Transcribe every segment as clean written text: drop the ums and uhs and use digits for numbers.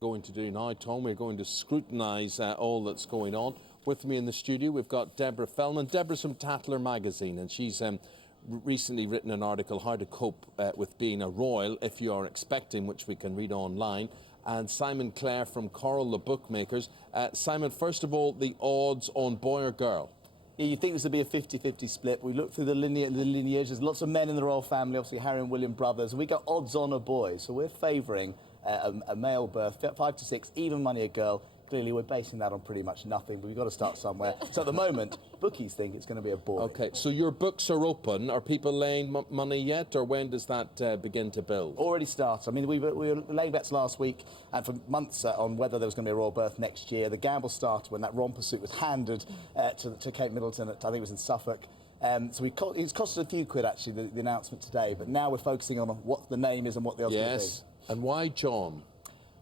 Going to do now, Tom, we're going to scrutinise all that's going on. With me in the studio, we've got Deborah Feldman. Deborah's from Tatler magazine, and she's recently written an article, How to Cope with Being a Royal If You Are Expecting, which we can read online. And Simon Clare from Coral, the bookmakers. Simon, first of all, the odds on boy or girl? Yeah, you'd think this would be a 50-50 split. We look through the lineage. There's lots of men in the royal family, obviously Harry and William brothers. We got odds on a boy, so we're favouring a male birth, 5 to 6, even money a girl. Clearly, we're basing that on pretty much nothing, but we've got to start somewhere. So at the moment, bookies think it's going to be a boy. OK, so your books are open. Are people laying money yet, or when does that begin to build? Already started. I mean, we were laying bets last week and for months on whether there was going to be a royal birth next year. The gamble started when that romper suit was handed to Kate Middleton, I think it was in Suffolk. So it's costed a few quid, actually, the announcement today, but now we're focusing on what the name is and what the odds will be. Yes, and why John?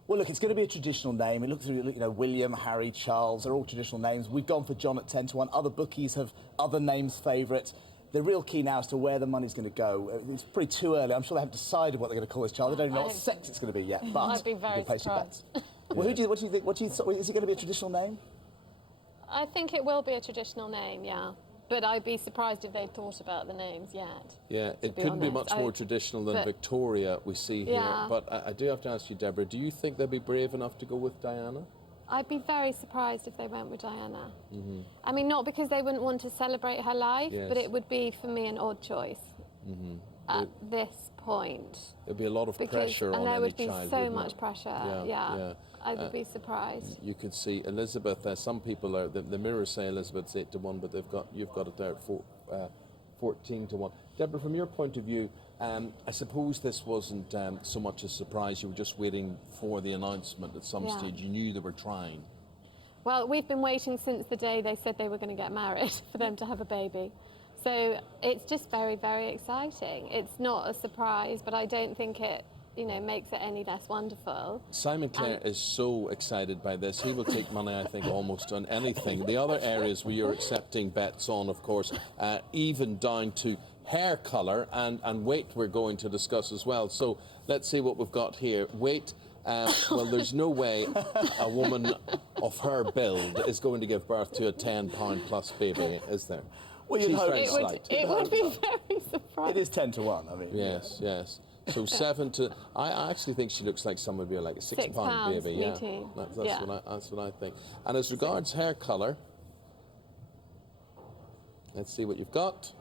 Well, look, it's going to be a traditional name. We look through, you know, William, Harry, Charles, they're all traditional names. We've gone for John at 10 to 1. Other bookies have other names favourite. The real key now is to where the money's going to go. It's pretty too early. I'm sure they haven't decided what they're going to call this child. They don't even know what sex it's going to be yet. But I'd be very surprised. Well, what do you think? Is it going to be a traditional name? I think it will be a traditional name, yeah. But I'd be surprised if they'd thought about the names yet. Yeah, it couldn't be much more traditional than Victoria we see here. But I do have to ask you, Deborah, do you think they'll be brave enough to go with Diana? I'd be very surprised if they went with Diana. I mean, not because they wouldn't want to celebrate her life, but it would be, for me, an odd choice at this point. There'd be a lot of pressure on any child, and there would be so much pressure, yeah. I would be surprised. You could see Elizabeth, some people are, the mirrors say Elizabeth's 8 to 1, but you've got it there at 14 to 1. Deborah, from your point of view, I suppose this wasn't so much a surprise. You were just waiting for the announcement at some stage. You knew they were trying. Well, we've been waiting since the day they said they were going to get married for them to have a baby. So it's just very, very exciting. It's not a surprise, but I don't think it, makes it any less wonderful. Simon Clare is so excited by this. He will take money, I think, almost on anything. The other areas where you're accepting bets on, of course, even down to hair colour and weight we're going to discuss as well. So let's see what we've got here. Weight, well, there's no way a woman of her build is going to give birth to a 10-pound plus baby, is there? Well, it would be very surprising. It is 10 to 1, I mean. Yes, yes. So 7 to... I actually think she looks like someone would be like a 6-pound baby. Me too. That's what I think. And as regards hair colour, let's see what you've got.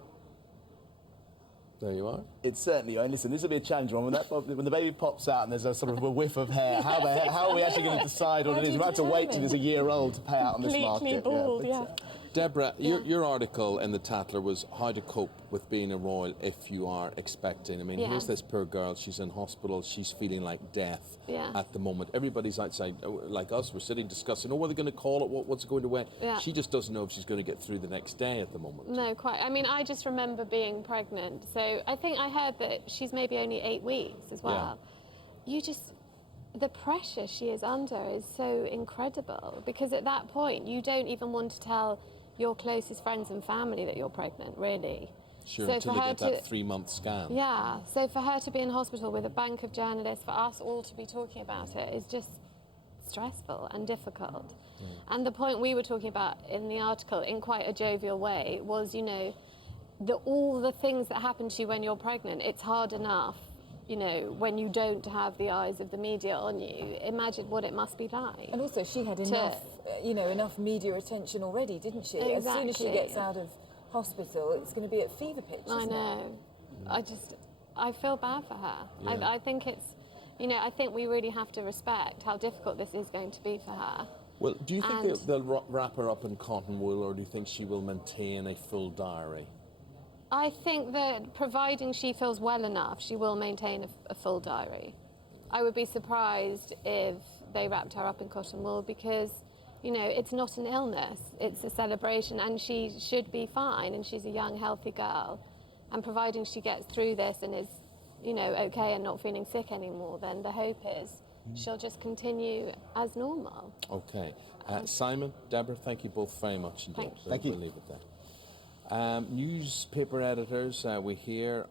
There you are. It's certainly, and listen, this will be a challenge one. When the baby pops out and there's a sort of a whiff of hair, how are we actually going to decide what it is? We'll have to wait till he's a year old to pay out on this market. Bald, Deborah, your article in the Tatler was How to Cope with Being a Royal If You Are Expecting. I mean, here's this poor girl, she's in hospital, she's feeling like death at the moment. Everybody's outside, like us, we're sitting discussing, what are they going to call it, what's going to weigh? She just doesn't know if she's going to get through the next day at the moment. No, quite. I mean, I just remember being pregnant, so I think I heard that she's maybe only 8 weeks as well. The pressure she is under is so incredible, because at that point, you don't even want to tell your closest friends and family that you're pregnant, really. Sure, so until they get that 3-month scan. Yeah, so for her to be in hospital with a bank of journalists, for us all to be talking about it is just stressful and difficult. And the point we were talking about in the article, in quite a jovial way, was, all the things that happen to you when you're pregnant, it's hard enough, when you don't have the eyes of the media on you. Imagine what it must be like. And also she had enough, enough media attention already, didn't she? Exactly. As soon as she gets out of hospital, it's going to be at fever pitch, I know. I feel bad for her. Yeah. I think it's, I think we really have to respect how difficult this is going to be for her. Well, do you think they'll wrap her up in cotton wool, or do you think she will maintain a full diary? I think that providing she feels well enough, she will maintain a full diary. I would be surprised if they wrapped her up in cotton wool, because, it's not an illness, it's a celebration, and she should be fine, and she's a young, healthy girl. And providing she gets through this and is, okay and not feeling sick anymore, then the hope is she'll just continue as normal. Okay. Simon, Deborah, thank you both very much indeed. Thank you. We'll leave it there. Newspaper editors, we hear